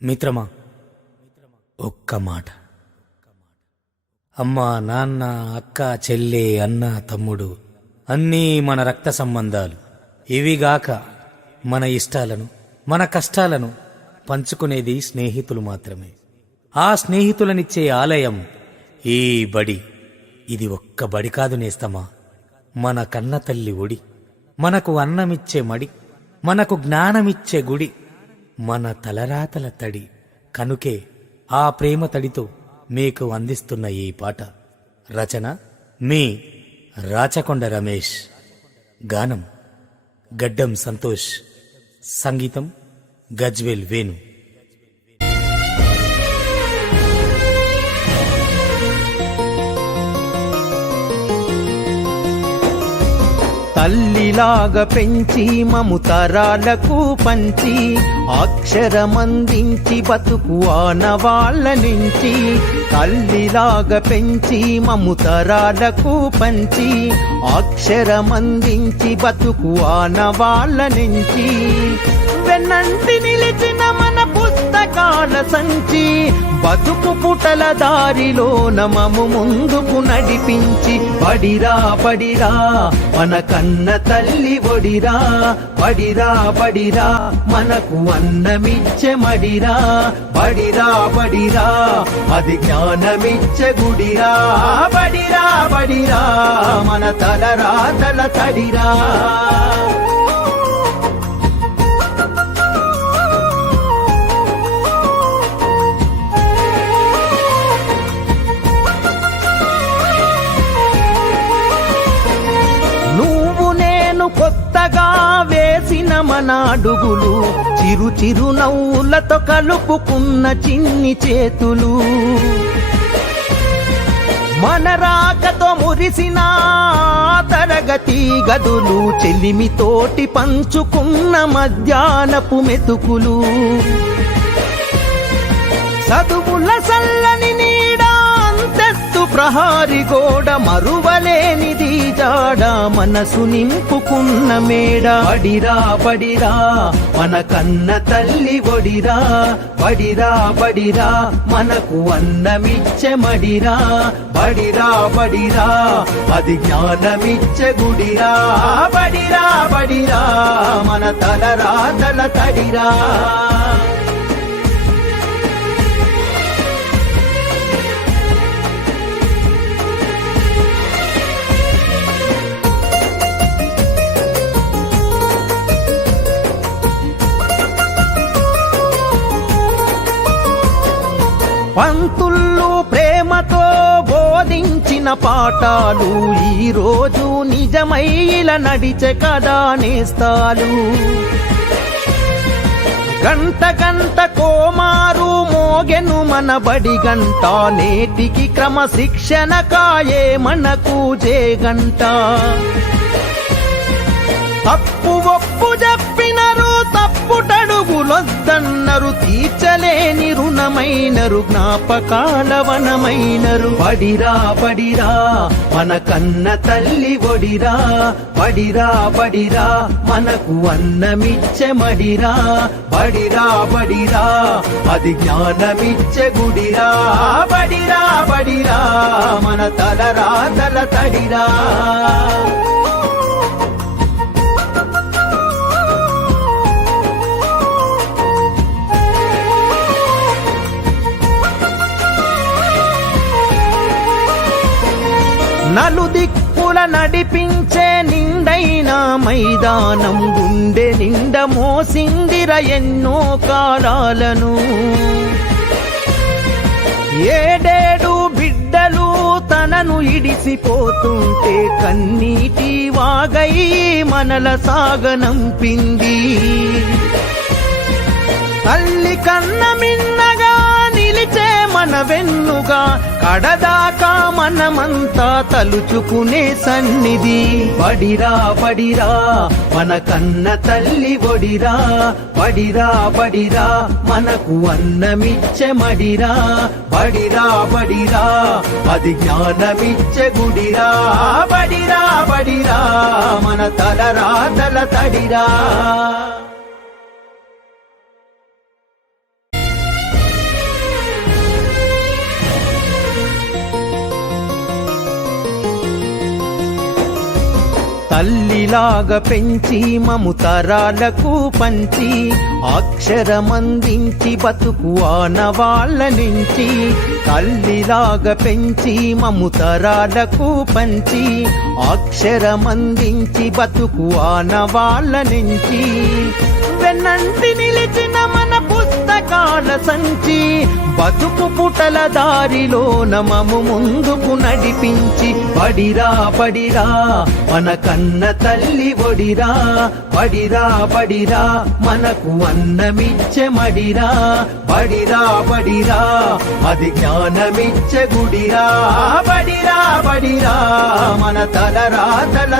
మిత్రమా, ఒక్క మాట. అమ్మ, నాన్న, అక్క, చెల్లె, అన్న, తమ్ముడు అన్నీ మన రక్త సంబంధాలు. ఇవిగాక మన ఇష్టాలను, మన కష్టాలను పంచుకునేది స్నేహితులు మాత్రమే. ఆ స్నేహితులనిచ్చే ఆలయం ఈ బడి. ఇది ఒక్క బడి కాదు నేస్తమా, మన కన్న తల్లి ఒడి. మనకు అన్నమిచ్చే మడి, మనకు జ్ఞానమిచ్చే గుడి, మన తలరాతల తడి. కనుకే ఆ ప్రేమ తడితో మీకు అందిస్తున్న ఈ పాట. రచన మీ రాచకొండ రమేష్, గానం గడ్డం సంతోష్, సంగీతం గజ్వేల్ వేణు. తల్లిలాగా పెంచి మము తరాలకు పంచి అక్షరమందించి బతుకు ఆనవాళ్ళ నుంచి. తల్లిలాగా పెంచి మము తరాలకు పంచి అక్షరమందించి బతుకు ఆనవాళ్ళ నుంచి. వెన్నంటి నిలిచిన మన పుస్తకాల సంచి బతుకు పుటల దారిలో నమము ముందుకు నడిపించి. బడిరా బడిరా మన కన్న తల్లి ఒడిరా, బడిరా బడిరా మనకు అన్నమిచ్చే మడిరా. బడిరా బడిరా అది జ్ఞానమిచ్చే గుడిరా. బడిరా బడిరా మన తలరాతల తడిరా. కొత్తగా వేసిన మన అడుగులు, చిరు చిరు నవ్వులతో కలుపుకున్న చిన్ని చేతులు, మన రాకతో మురిసిన తరగతి గదులు, చెలిమితోటి పంచుకున్న మధ్యాహ్నపు మెతుకులు, చదువుల సల్లని నీడా అంతెత్తు ప్రహారి గోడ, మరువలేనిది జాడ మనసు నింపుకున్న మేడ. బడిరా బడిరా మన కన్న తల్లి ఒడిరా, బడిరా బడిరా మనకు అన్నమిచ్చే మడిరా. బడిరా బడిరా అది జ్ఞానమిచ్చే గుడిరా. బడిరా బడిరా మన తలరాతల తడిరా. పంతుళ్ళు ప్రేమతో బోధించిన పాఠాలు ఈరోజు నిజమై ఇలా నడిచే కదా నేస్తాలు. గంట గంట కోమారు మోగెను మన బడి గంట, నేటికి క్రమశిక్షణ కాయే మనకు జేగంట. తప్పు ఒప్పు చెప్పినరు, తప్పుటడుగులొద్దన్నరు, తీర్చలేని రుణమైనరు, జ్ఞాపకాల వనమైనరు. బడిరా బడిరా మన కన్న తల్లి ఒడిరా, బడిరా బడిరా మనకు అన్నమిచ్చే మడిరా. బడిరా బడిరా అది జ్ఞానమిచ్చే గుడిరా. బడిరా బడిరా మన తలరాతల తడిరా. నలుదిక్కుల నడిపించే నిండైన మైదానం, గుండె నిండ మోసిందిర ఎన్నో కాలాలను. ఏడేడు బిడ్డలు తనను ఇడిసిపోతుంటే కన్నీటి వాగై మనల సాగనంపింది. తల్లి కన్న మిన్నగా నిలిచే మన వెన్నుగా, కడదాకా మనమంతా తలుచుకునే సన్నిధి. బడిరా బడిరా మన కన్న తల్లి ఒడిరా, బడిరా బడిరా మనకు అన్నమిచ్చే మడిరా. బడిరా బడిరా అది జ్ఞానమిచ్చే గుడిరా. బడిరా బడిరా మన తలరాతల తడిరా. తల్లిలాగా పెంచి మము తరాలకు పంచి అక్షరమందించి బతుకు ఆనవాళ్ళ నుంచి తల్లిలాగా పెంచి మము తరాలకు పంచి అక్షరమందించి బతుకు ఆనవాళ్ళ నుంచి వెన్నంటి నిలిచిన మన పుస్తకాల సంచి బతుకు పుటల దారిలో నమము ముందుకు నడిపించి బడిరా బడిరా మన కన్న తల్లి ఒడిరా బడిరా బడిరా మనకు అన్నమిచ్చే మడిరా బడిరా బడిరా అది జ్ఞానమిచ్చే గుడిరా బడిరా బడిరా మన తలరాతల